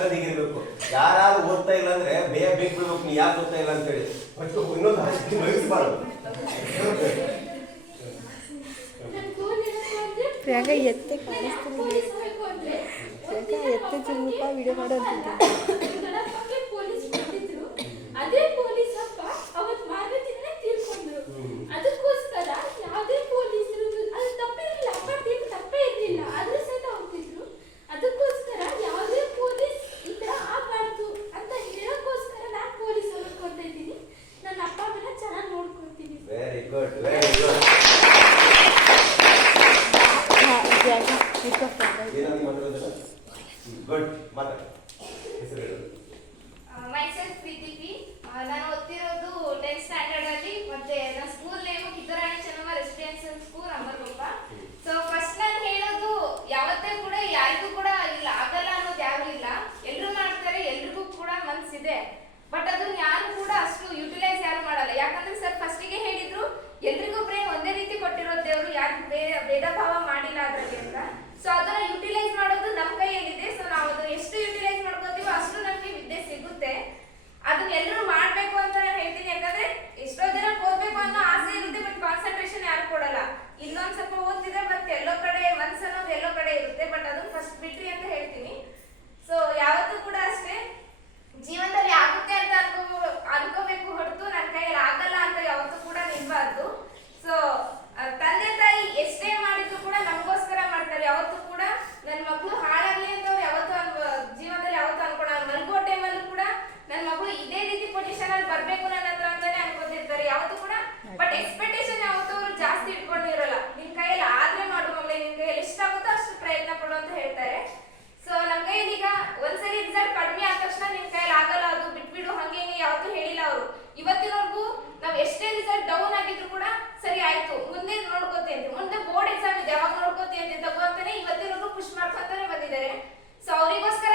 ಇರೋದು ಹೀಗಿರ್ಬೇಕು. ಯಾರು ಓದ್ತಾ ಇಲ್ಲ ಅಂದ್ರೆ ಬೇಗ ಬೇಕು ಬಿಡ್ಬೇಕು, ನೀ ಯಾಕೆ ಓದ್ತಾ ಇಲ್ಲ ಅಂತೇಳಿ ಬಟ್ ಇನ್ನೊಂದು ಹಾಕಿ ಮಗಿಸ್ಬಾರ್ದು. ಪ್ರಿಯಾಂಕಾ ಎತ್ತೆ ಕಾಣಿಸ್ತೀನಿ, ಪ್ರಿಯಾಂಕಾ ಎತ್ತೆ ಚಿನ್ನಪ್ಪ ವಿಡಿಯೋ ಮಾಡೋಂತಿದ್ದೆ. ಅದೇ ಪೊಲೀಸ್ ಅಪ್ಪ ಅವತ್ತು ಮಾರನೇ ದಿನನೇ ತೀರ್ಕೊಂಡ್ರು. ಅದಕ್ಕೋಸ್ಕರ ಯಾವುದೇ ಪೊಲೀಸರು ಅದು ತಪ್ಪಿರಲಿಲ್ಲ, ಅಪ್ಪ ತೀರ್ಪು ತಪ್ಪೇ ಇರಲಿಲ್ಲ, ಆದ್ರೂ ಸಹಿತ ಹೋಗ್ತಿದ್ರು. ಅದಕ್ಕೋಸ್ಕರ ಯಾವುದೇ ಪೊಲೀಸ್ ಈ ಥರ ಆಗಬಾರ್ದು ಅಂತ ಹೇಳೋಕ್ಕೋಸ್ಕರ ನಾನು ಪೊಲೀಸ್ ಓದ್ಕೊಳ್ತಾ ಇದ್ದೀನಿ. ನನ್ನ ಅಪ್ಪ ಅಮ್ಮನ ಚೆನ್ನಾಗಿ ನೋಡ್ಕೊಳ್ತೀನಿ. Very good, very good. ಏನಂತ ಮಾತಾಡೋದು? ಗುಡ್, ಮಾತಾಡಿ. ಹೆಸರು ಹೇಳು. Myself Preethi P. ನಾನು ಓದ್ತಿರೋದು 10th ಸ್ಟ್ಯಾಂಡರ್ಡ್ ಅಲ್ಲಿ. ಮತ್ತೆ ನನ್ನ school name Kittur Rani Chennamma residential school Amaragoppa. So first ನಾನು ಹೇಳೋದು, ಯಾವತ್ತೇ ಕೂಡ ಯಾರಿಗೂ ಕೂಡ ಇಲ್ಲ ಆಗಲ್ಲ ಅನ್ನೋದು ಯಾರು ಇಲ್ಲ, ಎಲ್ಲರೂ ಮಾಡ್ತಾರೆ, ಎಲ್ರಿಗೂ ಕೂಡ ಮನಸ್ಸಿದೆ. ಬಟ್ ಅದನ್ನ ಯಾರು ಕೂಡ ಅಷ್ಟು ಯುಟಿಲೈಸ್ ಯಾರು ಮಾಡಲ್ಲ. ಯಾಕಂದ್ರೆ ಸರ್ ಫಸ್ಟಿಗೆ ಹೇಳಿದ್ರು ಎಲ್ರಿಗೂ ಬ್ರೈನ್ ಒಂದೇ ರೀತಿ ಕೊಟ್ಟಿರೋದು ದೇವರು, ಯಾರಿಗೂ ಭೇದ ಭಾವ ಮಾಡಿಲ್ಲ ಅದರಲ್ಲಿ ಅಂತ. ಸೊ ಅದನ್ನ ಯುಟಿಲೈಸ್ ಮಾಡೋದು ನಮ್ಮ ಕೈಯಲ್ಲಿದೆ. ಸೊ ನಾವು ಅದನ್ನ ಎಷ್ಟು ಯುಟಿಲೈಸ್ ಮಾಡ್ಕೋತೀವೋ ಅಷ್ಟು ನಮಗೆ ವಿದ್ಯೆ ಸಿಗುತ್ತೆ. ಅದನ್ನ ಎಲ್ಲರೂ ಮಾಡ್ಬೇಕು ಅಂತ ನಾನು ಹೇಳ್ತೀನಿ. ಯಾಕಂದ್ರೆ ಎಷ್ಟೋ ಜನ ಓದ್ಬೇಕು ಅನ್ನೋ ಆಸೆ ಇರುತ್ತೆ, ಬಟ್ ಕಾನ್ಸಂಟ್ರೇಷನ್ ಯಾರು ಕೊಡಲ್ಲ. ಇಲ್ಲೊಂದ್ ಸ್ವಲ್ಪ ಓದ್ತಿದ್ರೆ ಮತ್ತೆ ಎಲ್ಲೋ ಕಡೆ ಮನ್ಸು ಅನ್ನೋದು ಎಲ್ಲೋ ಕಡೆ ಇರುತ್ತೆ, ಬಟ್ ಅದನ್ನ ಫಸ್ಟ್ ಬಿಟ್ರಿ ಅಂತ ಹೇಳ್ತೀನಿ. ಸೊ ಯಾವತ್ತೂ ಕೂಡ ಅಷ್ಟೇ ಜೀವನದಲ್ಲಿ ಆಗುತ್ತೆ ಅಂತ ಅನ್ಕೋಬೇಕು ಹೊರತು ನನ್ನ ಕೈಯಲ್ಲಿ ಆಗಲ್ಲ ಅಂತ ಯಾವತ್ತೂ ಕೂಡ ನಿಲ್ಬಾರ್ದು. ಸೊ ತಂದೆ ತಾಯಿ ಎಷ್ಟೇ ಮಾಡಿದ್ರು ಕೂಡ ನಮಗೋಸ್ಕರ ಮಾಡ್ತಾರೆ. ಯಾವತ್ತೂ ಕೂಡ ನನ್ನ ಮಗಳು ಹಾಳಾಗ್ಲಿ ಅಂತ ಅವ್ರು ಯಾವತ್ತೂ ಜೀವನದಲ್ಲಿ ಯಾವತ್ತೂ ಅನ್ಕೊಳಲ್ಲ. ಮಲ್ಗೋ ಟೈಮಲ್ಲೂ ಕೂಡ ನನ್ನ ಮಗಳು ಇದೇ ರೀತಿ ಪೊಸಿಷನ್ ಅಲ್ಲಿ ಬರ್ಬೇಕು ನನ್ನ ಹತ್ರ ಅಂತಾನೆ ಅನ್ಕೋತಿರ್ತಾರೆ ಯಾವತ್ತೂ ಕೂಡ. ಬಟ್ ಎಕ್ಸ್ಪೆಕ್ಟೇಷನ್ ಯಾವತ್ತೂ ಅವರು ಜಾಸ್ತಿ ಇಟ್ಕೊಂಡಿರಲ್ಲ. ನಿನ್ ಕೈಯಲ್ಲಿ ಆದ್ರೆ ಮಾಡು ಮಗಳೇ, ನಿನ್ ಕೈಯಲ್ಲಿ ಎಷ್ಟಾಗುತ್ತೋ ಅಷ್ಟು ಪ್ರಯತ್ನ ಪಡು ಅಂತ ಹೇಳ್ತಾರೆ. ಸೊ ನಮ್ಮ ಕೈಯಲ್ಲಿ ಈಗ ಒಂದ್ಸರಿ ರಿಸಲ್ಟ್ ಕಡಿಮೆ ಆದ ತಕ್ಷಣ ನಿನ್ ಕೈಯಲ್ಲಿ ಆಗಲ್ಲ, ಅದು ಬಿಟ್ಬಿಡು ಹಂಗೆ ಹಿಂಗೆ ಯಾವತ್ತೂ ಹೇಳಿಲ್ಲ ಅವರು. ಇವತ್ತಿನವರೆಗೂ ನಾವ್ ಎಷ್ಟೇ ರಿಸಲ್ಟ್ ಡೌನ್ ಆಗಿದ್ರು ಕೂಡ ಸರಿ ಆಯ್ತು ಮುಂದೆ ನೋಡ್ಕೋತಿ ಅಂತ, ಮುಂದೆ ಬೋರ್ಡ್ ಎಕ್ಸಾಮ್ ಇದೆ ಅವಾಗ ನೋಡ್ಕೋತಿ ಅಂತ ತಗೋ ಅಂತಾನೆ ಇವತ್ತಿನವರೆಗೂ ಪುಷ್ ಮಾಡ್ಕೊತಾನೆ ಬಂದಿದ್ದಾರೆ. ಸೊ ಅವರಿಗೋಸ್ಕರ